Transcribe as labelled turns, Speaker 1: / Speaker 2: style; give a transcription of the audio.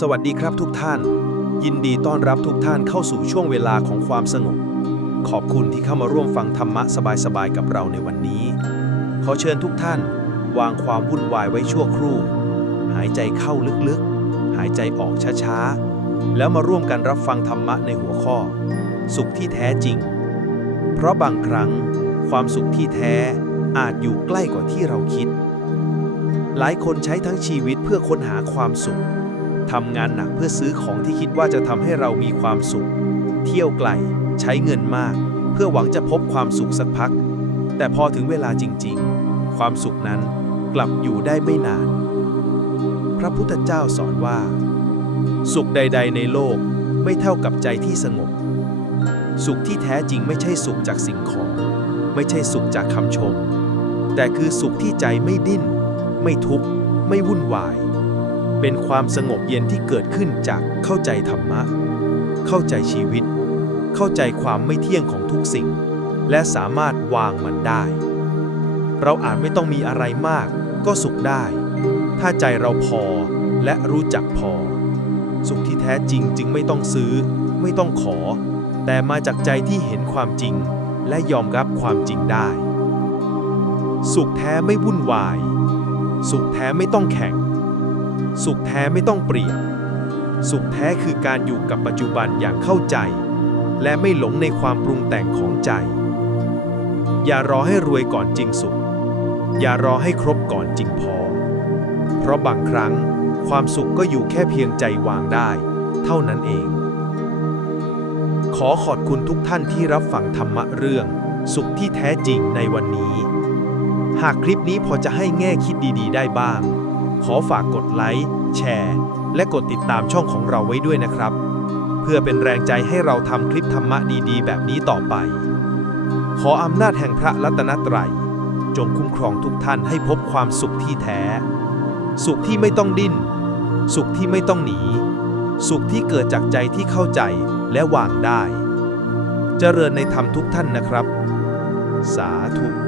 Speaker 1: สวัสดีครับทุกท่าน ยินดีต้อนรับทุกท่านเข้าสู่ช่วงเวลาของความสงบ ขอบคุณที่เข้ามาร่วมฟังธรรมะสบายๆกับเราในวันนี้ ขอเชิญทุกท่าน วางความวุ่นวายไว้ชั่วครู่ หายใจเข้าลึกๆ หายใจออกช้าๆ แล้วมาร่วมกันรับฟังธรรมะในหัวข้อ สุขที่แท้จริง เพราะบางครั้ง ความสุขที่แท้อาจอยู่ใกล้กว่าที่เราคิด หลายคนใช้ทั้งชีวิตเพื่อค้นหาความสุข ทำงานหนักเพื่อซื้อของที่คิดว่าจะทำให้เรามีความสุข เที่ยวไกล ใช้เงินมาก เพื่อหวังจะพบความสุขสักพัก แต่พอถึงเวลาจริง ๆ ความสุขนั้นกลับอยู่ได้ไม่นาน พระพุทธเจ้าสอนว่า สุขใด ๆ ในโลกไม่เท่ากับใจที่สงบ สุขที่แท้จริงไม่ใช่สุขจากสิ่งของ ไม่ใช่สุขจากคำชม แต่คือสุขที่ใจไม่ดิ้น ไม่ทุกข์ ไม่วุ่นวาย เป็นความสงบเย็นที่เกิดขึ้นจากเข้าใจธรรมะ เข้าใจชีวิต เข้าใจความไม่เที่ยงของทุกสิ่ง และสามารถวางมันได้ เราอาจไม่ต้องมีอะไรมาก ก็สุขได้ ถ้าใจเราพอและรู้จักพอ สุขที่แท้จริงจึงไม่ต้องซื้อ ไม่ต้องขอ แต่มาจากใจที่เห็นความจริง และยอมรับความจริงได้ สุขแท้ไม่วุ่นวาย สุขแท้ไม่ต้องแข่ง สุขแท้ไม่ต้องเปรียบ สุขแท้คือการอยู่กับปัจจุบันอย่างเข้าใจ และไม่หลงในความปรุงแต่งของใจ อย่ารอให้รวยก่อนจริงสุข อย่ารอให้ครบก่อนจริงพอ เพราะบางครั้งความสุขก็อยู่แค่เพียงใจวางได้ เท่านั้นเอง ขอขอบคุณทุกท่านที่รับฟังธรรมะเรื่อง สุขที่แท้จริงในวันนี้ หากคลิปนี้พอจะให้แง่คิดดี ๆ ได้บ้าง ขอฝากกดไลค์ แชร์ และกดติดตามช่องของเราไว้ด้วยนะครับ เพื่อเป็นแรงใจให้เราทำคลิปธรรมะดีๆ แบบนี้ต่อไป ขออำนาจแห่งพระรัตนตรัย จงคุ้มครองทุกท่านให้พบความสุขที่แท้ สุขที่ไม่ต้องดิ้น สุขที่ไม่ต้องหนี สุขที่เกิดจากใจที่เข้าใจและวางได้ เจริญในธรรมทุกท่านนะครับ สาธุ